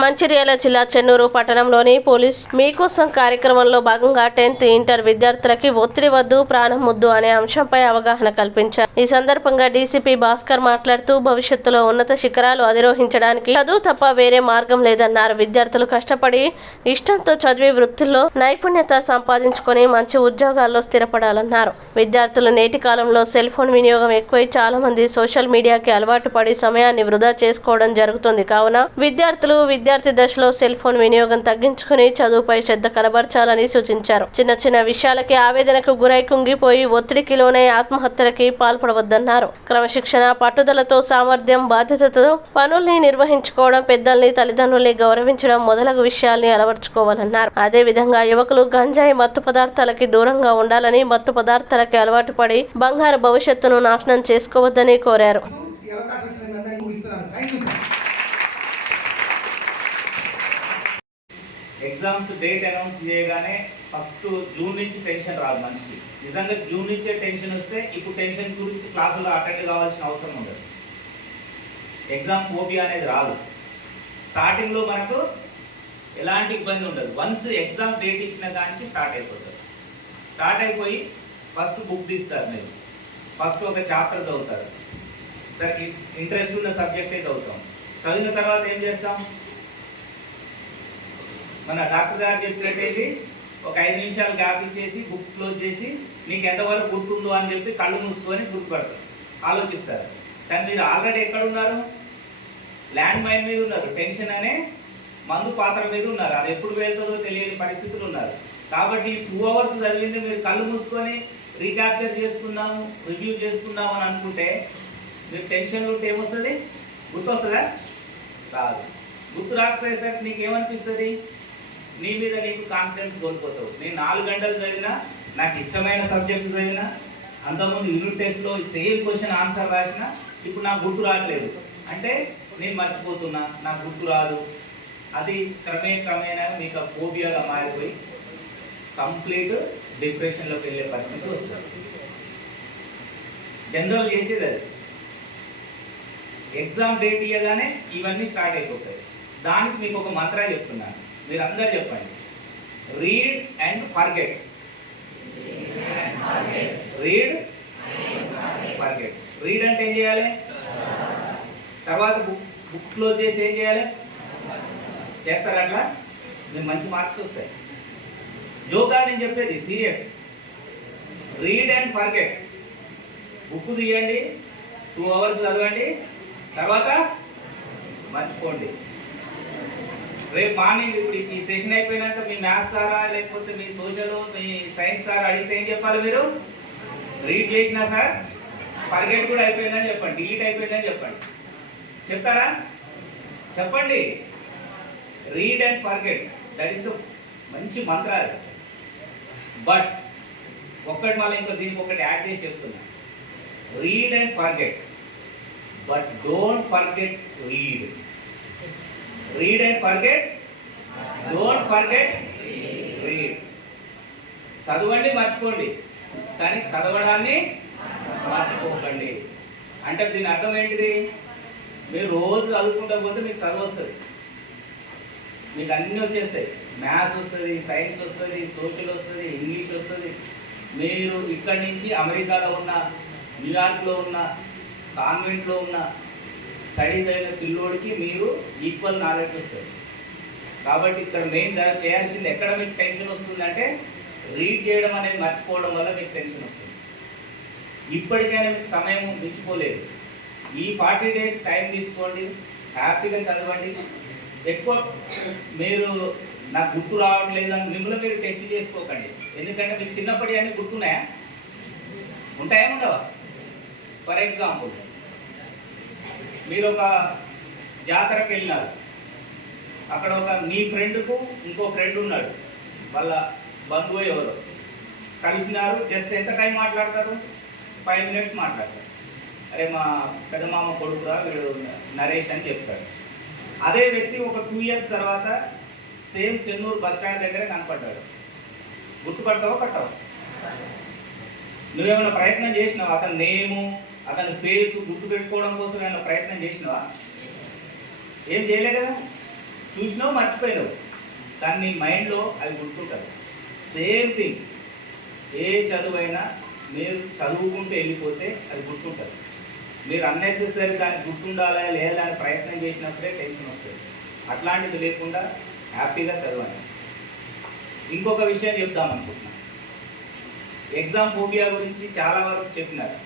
మంచిర్యాల జిల్లా చెన్నూరు పట్టణంలోని పోలీస్ మీకోసం కార్యక్రమంలో భాగంగా 10th ఇంటర్ విద్యార్థులకి ఒత్తిడి వద్దు ప్రాణం ముద్దు అనే అంశంపై అవగాహన కల్పించారు. ఈ సందర్భంగా డీసీపీ భాస్కర్ మాట్లాడుతూ భవిష్యత్తులో ఉన్నత శిఖరాలు అధిరోహించడానికి చదువు తప్ప వేరే మార్గం లేదన్నారు. విద్యార్థులు కష్టపడి ఇష్టంతో చదివే వృత్తుల్లో నైపుణ్యత సంపాదించుకొని మంచి ఉద్యోగాల్లో స్థిరపడాలన్నారు. విద్యార్థులు నేటి కాలంలో సెల్ ఫోన్ వినియోగం ఎక్కువై చాలా మంది సోషల్ మీడియాకి అలవాటు పడి సమయాన్ని వృధా చేసుకోవడం జరుగుతుంది. కావున విద్యార్థి దశలో సెల్ ఫోన్ వినియోగం తగ్గించుకుని చదువుపై శ్రద్ధ కనబర్చాలని సూచించారు. చిన్న చిన్న విషయాలకి ఆవేదనకు గురై కుంగిపోయి ఒత్తిడికి లోనై ఆత్మహత్యలకి పాల్పడవద్దన్నారు. క్రమశిక్షణ, పట్టుదలతో, సామర్థ్యం, బాధ్యతతో పనుల్ని నిర్వహించుకోవడం, పెద్దల్ని, తల్లిదండ్రుల్ని గౌరవించడం మొదలగు విషయాల్ని అలవర్చుకోవాలన్నారు. అదే విధంగా యువకులు గంజాయి, మత్తు పదార్థాలకి దూరంగా ఉండాలని, మత్తు పదార్థాలకి అలవాటు పడి బంగారు భవిష్యత్తును నాశనం చేసుకోవద్దని కోరారు. ఎగ్జామ్స్ డేట్ అనౌన్స్ చేయగానే ఫస్ట్ జూన్ నుంచి టెన్షన్ రాదు మనిషికి. నిజంగా జూన్ నుంచే టెన్షన్ వస్తే ఇప్పుడు టెన్షన్ గురించి క్లాసులో అటెండ్ కావాల్సిన అవసరం ఉండదు. ఎగ్జామ్ ఫోబియా అనేది రాదు. స్టార్టింగ్లో మనకు ఎలాంటి ఇబ్బంది ఉండదు. వన్స్ ఎగ్జామ్ డేట్ ఇచ్చిన దానికి స్టార్ట్ అయిపోతుంది. స్టార్ట్ అయిపోయి ఫస్ట్ బుక్ తీస్తారు. మీరు ఫస్ట్ ఒక చాప్టర్ చదువుతారు. సరే, ఇంట్రెస్ట్ ఉన్న సబ్జెక్టే చదువుతాం. చదివిన తర్వాత ఏం చేస్తాం? మన డాక్టర్ గారు చెప్పినట్టేసి ఒక 5 నిమిషాలు గ్యాప్ ఇచ్చేసి బుక్ క్లోజ్ చేసి నీకు ఎంతవరకు గుర్తుందో అని చెప్పి కళ్ళు మూసుకొని గుర్తుపడతారు, ఆలోచిస్తారు. కానీ మీరు ఆల్రెడీ ఎక్కడ ఉన్నారు? ల్యాండ్ మైన్ మీద ఉన్నారు. టెన్షన్ అనే మందు పాత్ర మీద ఉన్నారు. అది ఎప్పుడు వెళ్తుందో తెలియని పరిస్థితులు ఉన్నారు. కాబట్టి 2 hours చదివింది మీరు కళ్ళు మూసుకొని రీక్యాప్చర్ చేసుకున్నాము, రివ్యూ చేసుకున్నాము అని అనుకుంటే మీరు టెన్షన్ ఉంటే ఏమొస్తుంది? గుర్తు వస్తుందా? రాదు. గుర్తు రాకపోయేసరికి నీకు ఏమనిపిస్తుంది? నీ మీద నీకు కాన్ఫిడెన్స్ కోల్పోతావు. నేను 4 గంటలు చదివినా, నాకు ఇష్టమైన సబ్జెక్టు చదివినా, అంతకుముందు యూనిట్ టెస్ట్లో సేమ్ క్వశ్చన్ ఆన్సర్ రాసినా ఇప్పుడు నాకు గుర్తు రావట్లేదు అంటే నేను మర్చిపోతున్నా, నాకు గుర్తు రాదు. అది క్రమేణా మీకు ఫోబియాగా మారిపోయి కంప్లీట్ డిప్రెషన్లోకి వెళ్ళే పరిస్థితి వస్తుంది. జనరల్ చేసేది అది. ఎగ్జామ్ డేట్ ఇవ్వగానే ఇవన్నీ స్టార్ట్ అయిపోతాయి. దానికి మీకు ఒక మంత్రం చెప్తున్నాను, మీరు అందరు చెప్పండి. Read and forget. Read, forget. Read అంటే ఏం చేయాలి? తర్వాత బుక్ క్లోజ్ చేసి ఏం చేయాలి? చేస్తారు. అట్లా మీరు మంచి మార్క్స్ వస్తాయి. జోకా నేను చెప్పేది serious. Read and forget. Book తీయండి, 2 hours చదవండి, తర్వాత మర్చిపోండి. రేపు మార్నింగ్ ఇప్పుడు ఈ సెషన్ అయిపోయినాక మీ మ్యాథ్స్ సారా లేకపోతే మీ సోషల్, మీ సైన్స్ సార్ అడిగితే ఏం చెప్పాలి? మీరు రీడ్ చేసినా సార్, ఫర్గెట్ కూడా అయిపోయిందని చెప్పండి, డిలీట్ అయిపోయిందని చెప్పండి. చెప్తారా? చెప్పండి. Read and forget, that is the మంచి మంత్రాలు. బట్ ఒక్కటి మళ్ళీ ఇంకో దీనికి ఒకటి యాడ్ చేసి చెప్తున్నా. Read and forget, but don't forget read. Read and forget, don't forget read. చదవండి, మర్చిపోండి, కానీ చదవడాన్ని మర్చిపోకండి. అంటే దీని అర్థం ఏంటిది? మీరు రోజు చదువుకుంటా పోతే మీకు చదువు వస్తుంది, మీకు అన్నీ వచ్చేస్తాయి. మ్యాథ్స్ వస్తుంది, సైన్స్ వస్తుంది, సోషల్ వస్తుంది, ఇంగ్లీష్ వస్తుంది. మీరు ఇక్కడి నుంచి అమెరికాలో ఉన్న, న్యూయార్క్లో ఉన్న, కాన్వెంట్లో ఉన్న స్టడీ అయిన పిల్లోడికి మీరు ఈక్వల్ నాలెడ్జ్ వస్తుంది. కాబట్టి ఇక్కడ మెయిన్ చేయాల్సింది, ఎక్కడ మీకు టెన్షన్ వస్తుందంటే రీడ్ చేయడం అనేది మర్చిపోవడం వల్ల మీకు టెన్షన్ వస్తుంది. ఇప్పటికైనా మీకు సమయం మించిపోలేదు. ఈ 40 days టైం తీసుకోండి, హ్యాపీగా చదవండి. ఎక్కువ మీరు నాకు గుర్తు రావట్లేదు అని మిమ్మల్ని మీరు టెస్ట్ చేసుకోకండి. ఎందుకంటే మీకు చిన్నప్పటి అన్నీ గుర్తున్నాయా? ఉంటాయా? ఉండవా? ఫర్ ఎగ్జాంపుల్, మీరు ఒక జాతరకు వెళ్ళినారు. అక్కడ ఒక మీ ఫ్రెండ్కు ఇంకో ఫ్రెండ్ ఉన్నాడు, వాళ్ళ బంధువు ఎవరో కలిసినారు. జస్ట్ ఎంత టైం మాట్లాడతారు? 5 minutes మాట్లాడతారు. అరే మా పెద్దమామ కొడుకురా వీడు నరేష్ అని చెప్తాడు. అదే వ్యక్తి ఒక 2 years తర్వాత సేమ్ చెన్నూరు బస్ స్టాండ్ దగ్గర కనపడ్డాడు. గుర్తుపడతావా? పట్టావా? నువ్వేమైనా ప్రయత్నం చేసినావు? అతని నేము, అతని ఫేసు గుర్తు పెట్టుకోవడం కోసం ఏమైనా ప్రయత్నం చేసినావా? ఏం చేయలే కదా. చూసినావు మర్చిపోయినావు, కానీ నీ మైండ్లో అవి గుర్తుంటుంది. సేమ్ థింగ్, ఏ చదువైనా మీరు చదువుకుంటూ వెళ్ళిపోతే అది గుర్తుంటుంది. మీరు అన్నెసెసరీ దానికి గుర్తుండాలా లేదా అని ప్రయత్నం చేసినప్పుడే టెన్షన్ వస్తుంది. అట్లాంటిది లేకుండా హ్యాపీగా చదవండి. ఇంకొక విషయం చెప్దాం అనుకుంటున్నాను. ఎగ్జామ్ ఫోబియా గురించి చాలా వరకు చెప్పినారు.